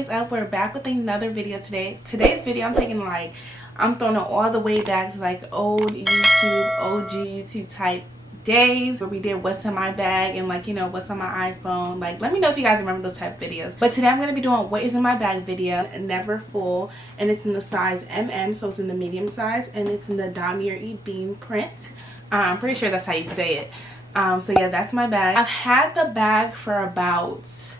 is up? We're back with another video today. Today's video I'm throwing it all the way back to like old YouTube, OG YouTube type days where we did what's in my bag and like, you know, what's on my iPhone. Like, let me know if you guys remember those type of videos. But today I'm going to be doing what is in my bag video, NeverFull, and it's in the size MM, so it's in the medium size, and it's in the Damir E Bean print. I'm pretty sure that's how you say it. So yeah, that's my bag. I've had the bag for about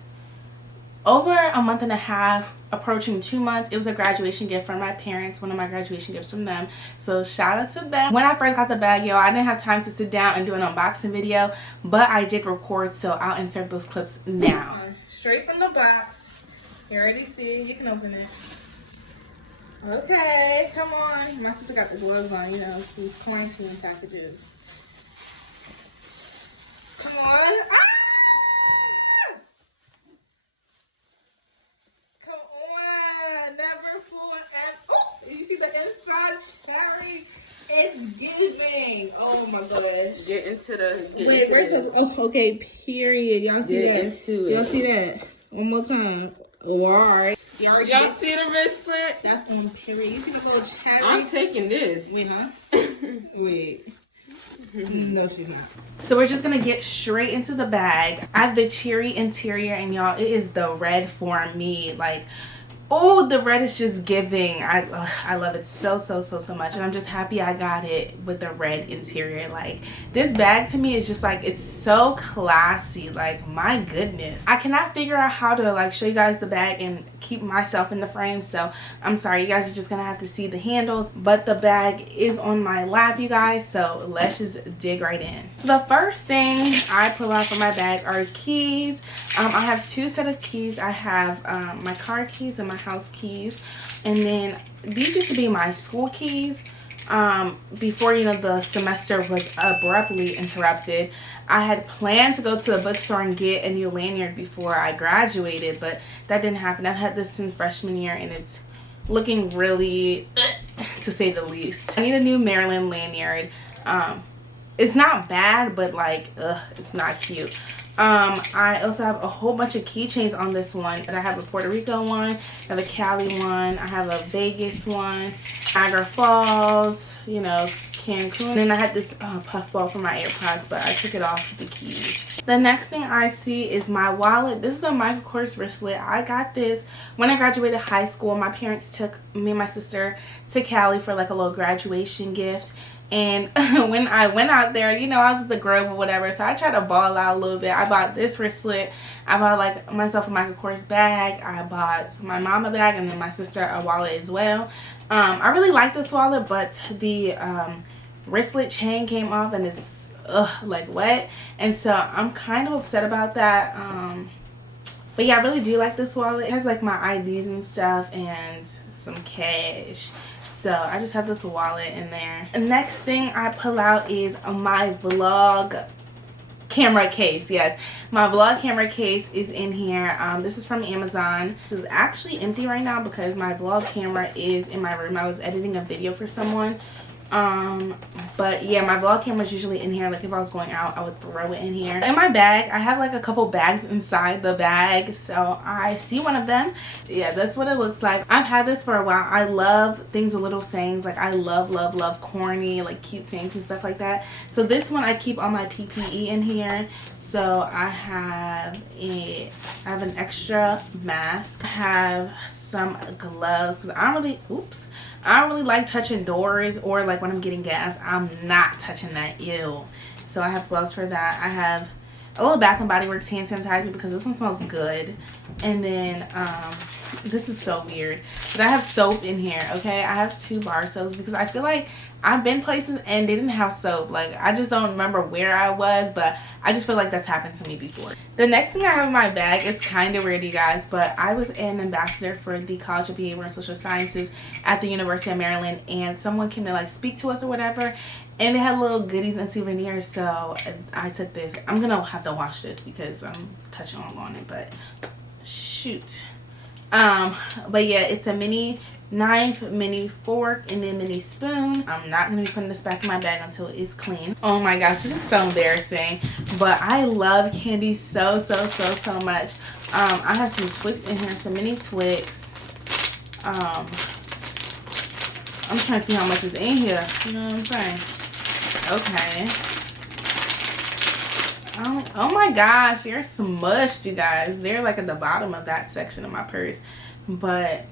over a month and a half, approaching 2 months. It was a graduation gift from my parents, one of my graduation gifts from them, so shout out to them. When I first got the bag, yo, I didn't have time to sit down and do an unboxing video, but I did record, so I'll insert those clips now. Straight from the box. You already see it. You can open it. Okay, come on. My sister got the gloves on, you know, these quarantine packages. Come on. Ah! Come on. NeverFull. Oh, you see the inside cherry? It's giving. Oh my gosh. Get into the. Wait, where's the? Oh, okay. Period. Y'all see Get that? into it. Y'all see that? One more time. Oh, all right. Y'all see the wristlet? That's on period. You see the little cherry? I'm taking this. Wait, huh? Wait. No, she's not. So we're just gonna get straight into the bag. I have the cherry interior, and y'all, it is the red for me. Like, oh, the red is just giving. I love it so much, and I'm just happy I got it with the red interior. Like, this bag to me is just like, it's so classy. Like, my goodness, I cannot figure out how to like show you guys the bag and keep myself in the frame, so I'm sorry, you guys are just gonna have to see the handles, but the bag is on my lap, you guys, so let's just dig right in. So the first thing I pull out from my bag are keys. I have two set of keys. I have my car keys and my house keys, and then these used to be my school keys before, you know, the semester was abruptly interrupted. I had planned to go to the bookstore and get a new lanyard before I graduated, but that didn't happen. I've had this since freshman year, and it's looking really to say the least. I need a new Maryland lanyard. It's not bad, but like, it's not cute. I also have a whole bunch of keychains on this one. And I have a Puerto Rico one, I have a Cali one, I have a Vegas one, Niagara Falls, you know, Cancun. And then I had this puffball for my AirPods, but I took it off with the keys. The next thing I see is my wallet. This is a Michael Kors wristlet. I got this when I graduated high school. My parents took me and my sister to Cali for like a little graduation gift. And when I went out there, you know, I was at the Grove or whatever, so I tried to ball out a little bit. I bought this wristlet. I bought like myself a Michael Kors bag. I bought my mom a bag, and then my sister a wallet as well. I really like this wallet, but the wristlet chain came off and it's like wet, and so I'm kind of upset about that. But yeah, I really do like this wallet. It has like my IDs and stuff and some cash. So I just have this wallet in there. The next thing I pull out is my vlog camera case. Yes, my vlog camera case is in here. This is from Amazon. This is actually empty right now because my vlog camera is in my room. I was editing a video for someone. But yeah, my vlog camera is usually in here. Like, if I was going out, I would throw it in here. In my bag, I have like a couple bags inside the bag, so I see one of them. Yeah, that's what it looks like. I've had this for a while. I love things with little sayings. Like, I love corny, like cute sayings and stuff like that. So this one I keep all my PPE in here. So I have an extra mask. I have some gloves because I don't really like touching doors, or like when I'm getting gas, I'm not touching that. Ew. So I have gloves for that. I have a little Bath and Body Works hand sanitizer because this one smells good. And then this is so weird, but I have soap in here. Okay, I have 2 bar soaps because I feel like I've been places and they didn't have soap. Like, I just don't remember where I was, but I just feel like that's happened to me before. The next thing I have in my bag is kind of weird, you guys, but I was an ambassador for the College of Behavioral and Social Sciences at the University of Maryland, and someone came to like speak to us or whatever, and they had little goodies and souvenirs, so I took this. I'm gonna have to wash this because I'm touching all on it, but shoot. But yeah, it's a mini knife, mini fork, and then mini spoon. I'm not gonna be putting this back in my bag until it's clean. Oh my gosh, this is so embarrassing, but I love candy so much. I have some Twix in here, some mini Twix. I'm trying to see how much is in here, you know what I'm saying? Okay. Oh my gosh, they're smushed, you guys. They're like at the bottom of that section of my purse. But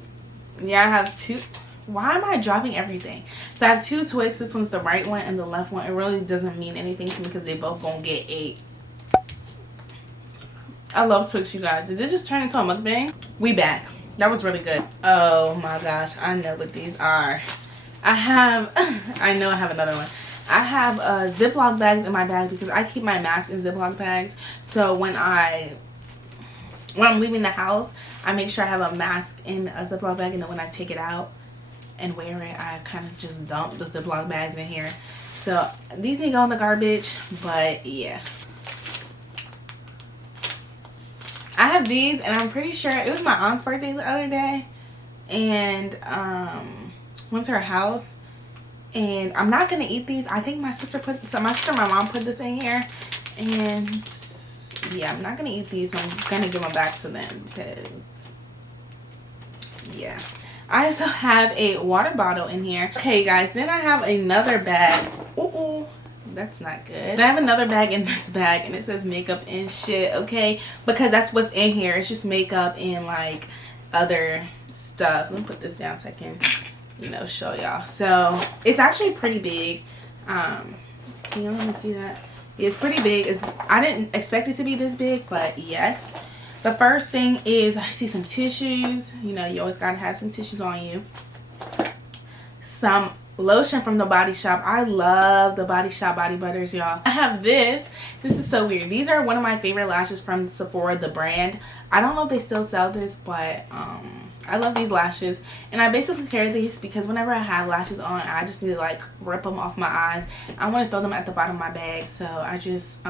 yeah, I have two. Why am I dropping everything? So I have two Twix. This one's the right one and the left one. It really doesn't mean anything to me because they both gonna get 8. I love Twix, you guys. Did it just turn into a mukbang? We back. That was really good. Oh my gosh, I know what these are. I know I have another one. I have Ziploc bags in my bag because I keep my mask in Ziploc bags. So when I'm leaving the house, I make sure I have a mask in a Ziploc bag, and then when I take it out and wear it, I kind of just dump the Ziploc bags in here. So these need to go in the garbage, but yeah. I have these, and I'm pretty sure it was my aunt's birthday the other day, and went to her house. And I'm not gonna eat these. I think my sister and my mom put this in here, and yeah, I'm not gonna eat these. So I'm gonna give them back to them because yeah. I also have a water bottle in here. Okay, guys. Then I have another bag. Ooh, that's not good. I have another bag in this bag, and it says makeup and shit. Okay, because that's what's in here. It's just makeup and like other stuff. Let me put this down so I can, you know, show y'all. So it's actually pretty big. Can you let me see that? It's pretty big. I didn't expect it to be this big, but yes. The first thing is I see some tissues. You know, you always gotta have some tissues on you. Some lotion from the Body Shop. I love the Body Shop body butters, y'all. I have this. This is so weird. These are one of my favorite lashes from Sephora, the brand. I don't know if they still sell this, but I love these lashes, and I basically carry these because whenever I have lashes on, I just need to like rip them off my eyes. I want to throw them at the bottom of my bag, so I just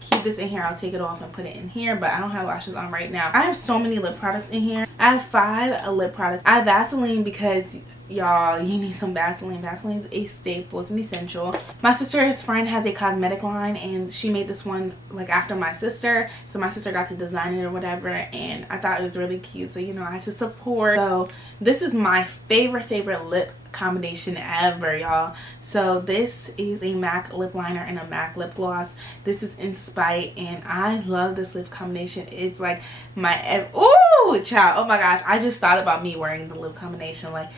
keep this in here. I'll take it off and put it in here, but I don't have lashes on right now. I have so many lip products in here. I have 5 lip products. I have Vaseline because y'all, you need some Vaseline. Vaseline's a staple. It's an essential. My sister's friend has a cosmetic line, and she made this one like after my sister, so my sister got to design it or whatever, and I thought it was really cute, so you know, I had to support. So this is my favorite lip combination ever, y'all. So this is a MAC lip liner and a MAC lip gloss. This is in Spite, and I love this lip combination. It's like my ooh child, oh my gosh, I just thought about me wearing the lip combination. Like,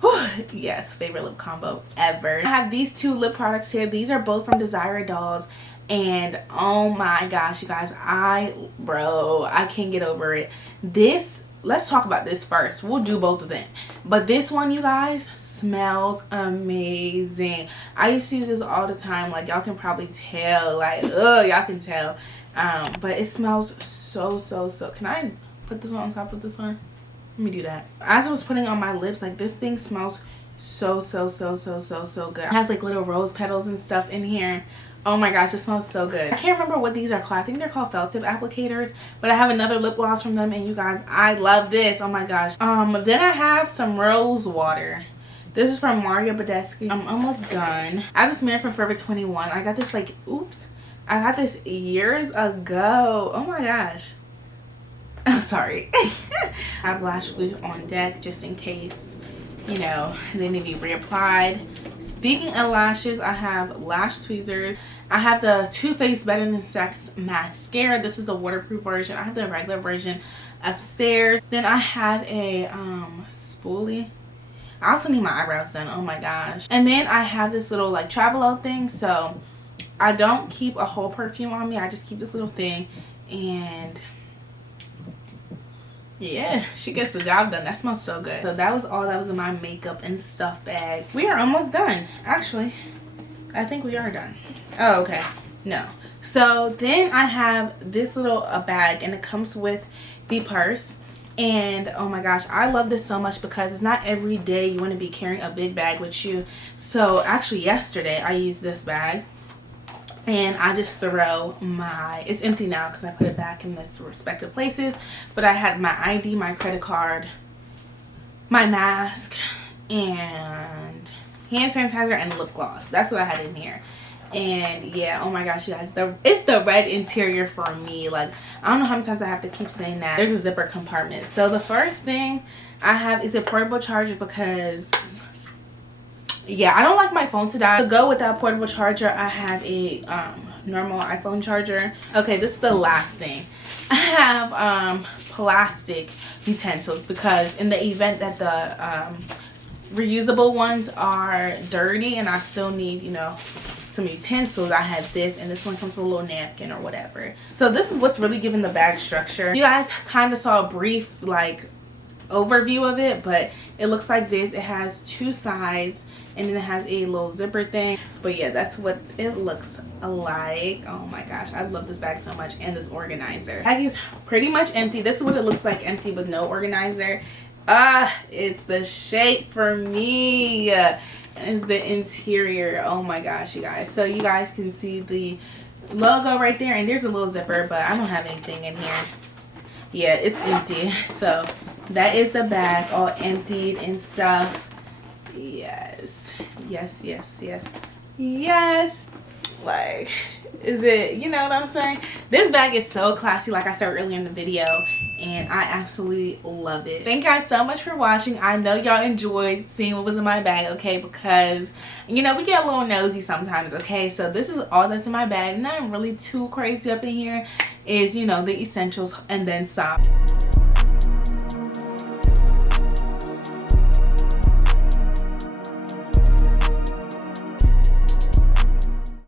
whew, yes, favorite lip combo ever. I have these 2 lip products here. These are both from Desiredolls, and oh my gosh, you guys, I can't get over it. This, let's talk about this first. We'll do both of them, but this one, you guys, smells amazing. I used to use this all the time. Like, y'all can probably tell, like, y'all can tell, but it smells so. Can I put this one on top of this one? Let me do that. As I was putting on my lips, like, this thing smells so good. It has like little rose petals and stuff in here. Oh my gosh, it smells so good. I can't remember what these are called. I think they're called felt tip applicators, but I have another lip gloss from them, and you guys, I love this. Oh my gosh. Then I have some rose water. This is from Mario Badescu. I'm almost done. I have this mirror from Forever 21. I got this like, oops, I got this years ago. Oh my gosh. I'm sorry. I have lash glue on deck just in case, you know, they need to be reapplied. Speaking of lashes, I have lash tweezers. I have the Too Faced Better Than Sex mascara. This is the waterproof version. I have the regular version upstairs. Then I have a spoolie. I also need my eyebrows done. Oh my gosh. And then I have this little like Travelo thing. So I don't keep a whole perfume on me. I just keep this little thing, and yeah, she gets the job done. That smells so good. So that was all that was in my makeup and stuff bag. We are almost done. Actually, I think we are done. Oh, okay. No. So then I have this little bag, and it comes with the purse. And oh my gosh, I love this so much because it's not every day you want to be carrying a big bag with you. So actually yesterday I used this bag, and I just throw my, it's empty now because I put it back in its respective places, but I had my ID, my credit card, my mask, and hand sanitizer and lip gloss. That's what I had in here. And yeah, oh my gosh, you guys, it's the red interior for me. Like, I don't know how many times I have to keep saying that. There's a zipper compartment. So the first thing I have is a portable charger because yeah, I don't like my phone to die. To go with that portable charger, I have a normal iPhone charger. Okay, this is the last thing. I have plastic utensils because in the event that the reusable ones are dirty and I still need, you know, some utensils, I have this, and this one comes with a little napkin or whatever. So this is what's really giving the bag structure. You guys kind of saw a brief like overview of it, but it looks like this. It has two sides and then it has a little zipper thing. But yeah, that's what it looks like. Oh my gosh, I love this bag so much, and this organizer. Bag is pretty much empty. This is what it looks like, empty with no organizer. It's the shape for me. It's the interior. Oh my gosh, you guys. So you guys can see the logo right there, and there's a little zipper, but I don't have anything in here. Yeah, it's empty. So that is the bag, all emptied and stuff. Yes, yes, yes, yes, yes. Like, is it, you know what I'm saying? This bag is so classy, like I said earlier in the video, and I absolutely love it. Thank you guys so much for watching. I know y'all enjoyed seeing what was in my bag, okay, because you know we get a little nosy sometimes, okay? So this is all that's in my bag. Nothing really too crazy up in here. Is, you know, the essentials and then some.